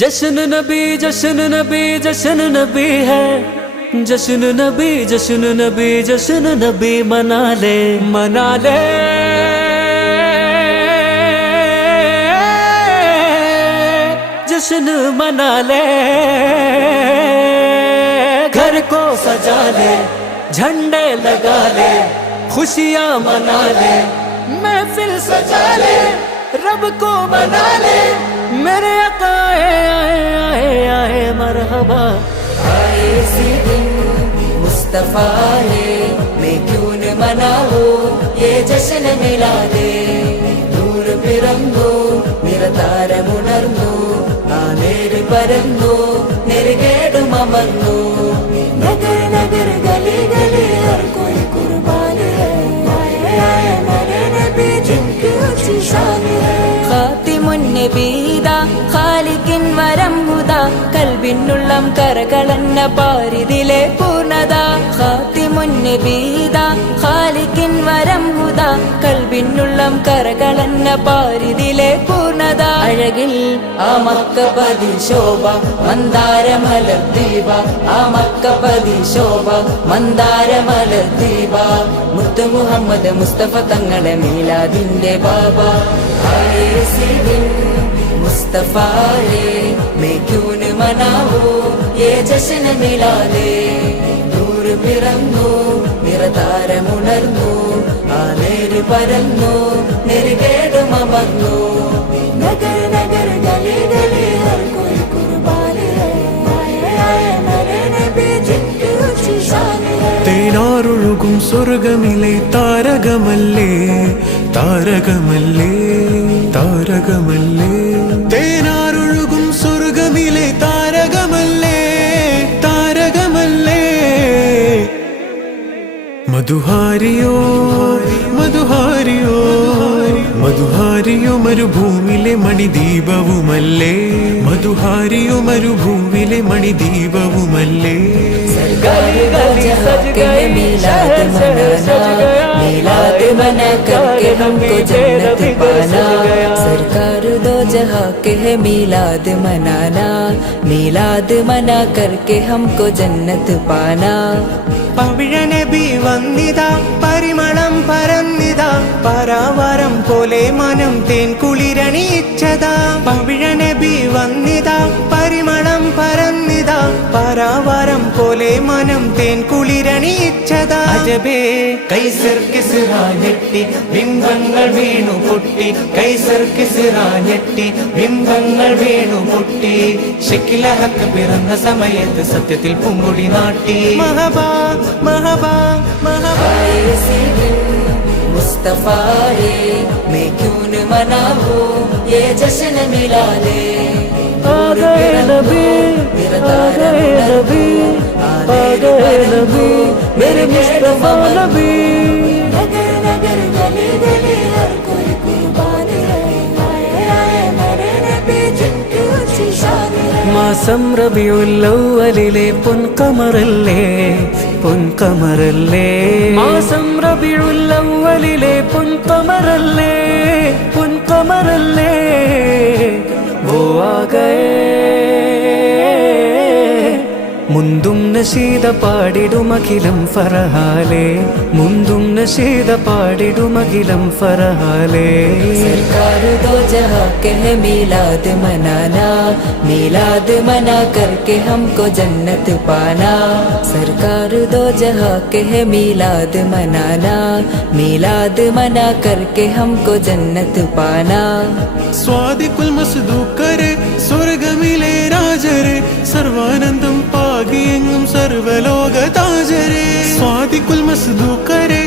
जश्न नबी जश्न नबी जश्न नबी है, जश्न नबी जश्न नबी जश्न नबी मना ले मना ले। जश्न मना ले, घर को सजा ले, झंडे लगा ले, खुशियाँ मना ले, महफिल सजा ले, रब को मना ले। मेरे आका आए आए आए मरहबा। आए इसी दिन मुस्तफा है, मैं क्यों न मनाऊं ये जश्न मिला दे। നൂർ പിറന്നു നിറതാരമുണർന്നു, ആ നേര് പരന്നു നെരുകേടും അമർന്നു। നഗർ നഗർ ഗലി ഗലി ഹർ കോയി കുർബാൻ ഹൈ, ആए आए मेरे नबी जिनकी ऊंची शान है। ഖാതിമുൻ നബീദ ഖാലിഖിൻ വരം ഹുദ, കൽബിനുള്ളം കരകളന്ന പാരിതിലെ പൂർണ്ണത। ഖാതിമുൻ നബീദ ഖാലിഖിൻ വരം ഹുദ, കൽബിനുള്ളം കരകളന്ന പാരിതിലെ പൂർണ്ണത। അഴകിൽ ആ മക്കപതി ശോഭ മന്ദാരമലർ ദീപ, ആ മക്കപതി ശോഭ മന്ദാരമലർ ദീപ। മുത്ത് മുഹമ്മദ് മുസ്തഫ തങ്ങളെ മീലാദിന്റെ ബാബ। आए इसी दिन मुस्तफा है, मैं क्यों न मनाऊं ये जश्न मिला दे। നൂർ പിറന്നു നിറതാരമുണർന്നു, ആ നേര് പരന്നു നെരുകേടും അമർന്നു। നഗർ നഗർ ഗലി ഗലി ഹർ കോയി കുർബാൻ ഹൈ, ആए आए मेरे नबी जिनकी ऊंची शान है। തേനാറൊഴുകും സ്വർഗമിലെ താരകമല്ലേ താരകമല്ലേ താരകമല്ലേ, തേനാറൊഴുകും സ്വർഗമിലെ താരകമല്ലേ താരകമല്ലേ। മധുഹാരിയോ മധുഹാരിയോ മധുഹാരിയോ മരുഭൂമിലെ മണിദീപവുമല്ലേ, മധുഹാരിയോ മരുഭൂമിലെ മണിദീപവുമല്ലേ। सरकार दो जहां के मिलाद मनाना, मिलाद मना करके हमको जन्नत पाना। सरकार दो जहां के मिलाद मनाना, मिलाद मना करके हमको जन्नत पाना। പവിഴ നബി വന്നിതാ പരിമളം പരന്നിതാ, പരാവാരം പോലെ മനം തേൻ കുളിരണിയിച്ചതാ। പവിഴ നബി വന്നിതാ പരിമളം പരന്നിതാ, പരാവാരം പോലെ മനം തേൻ കുളിരണിയിച്ചതാ। അജബേ കൈസർ കിസ്റ ഞെട്ടി ബിംബങ്ങൾ വീണു പൊട്ടി, കൈസർ കിസ്റ ഞെട്ടി ബിംബങ്ങൾ വീണു പൊട്ടി। ശക്കിലഹക്ക് പിറന്ന സമയത്ത് സത്യത്തിൽ പൂങ്കൊടി നാട്ടി। മഹബാ മഹബാ മഹബാ। आए इसी दिन मुस्तफा है, मैं क्यों न मनाऊं ये जश्न मिला दे। आ गए नबी आ गए नबी आ गए नबी मेरे मुस्तफा नबी। नगर नगर गली गली हर कोई कुर्बान है, आए आए मेरे नबी जिनकी ऊंची शान है। മാസം റബിയുൽ അവ്വലിലെ പൊൻകമറല്ലേ പൊൻകമറല്ലേ, മാസം റബിയുൽ അവ്വലിലെ പൊൻകമറല്ലേ പൊൻകമറല്ലേ। वो आ गए മുന്തും നശീദ പാടിടുമഖിലം ഫറഹാലേ, മുന്തും നശീദ പാടിടുമഖിലം ഫറഹാലേ। सरकार दो जहां के है मिलाद मनाना, मिलाद मना करके हमको जन्नत पाना। सरकार दो जहां के है मिलाद मनाना, मिलाद मना करके हमको जन्नत पाना। സ്വാദിക്കുൽ മസ്ദൂക്കരെ സ്വർഗമിലെ രാജരെ, സർവാനന്ദം പാകിയെങ്ങും സർവലോക താജരെ। സ്വാദിക്കുൽ മസ്ദൂക്കരെ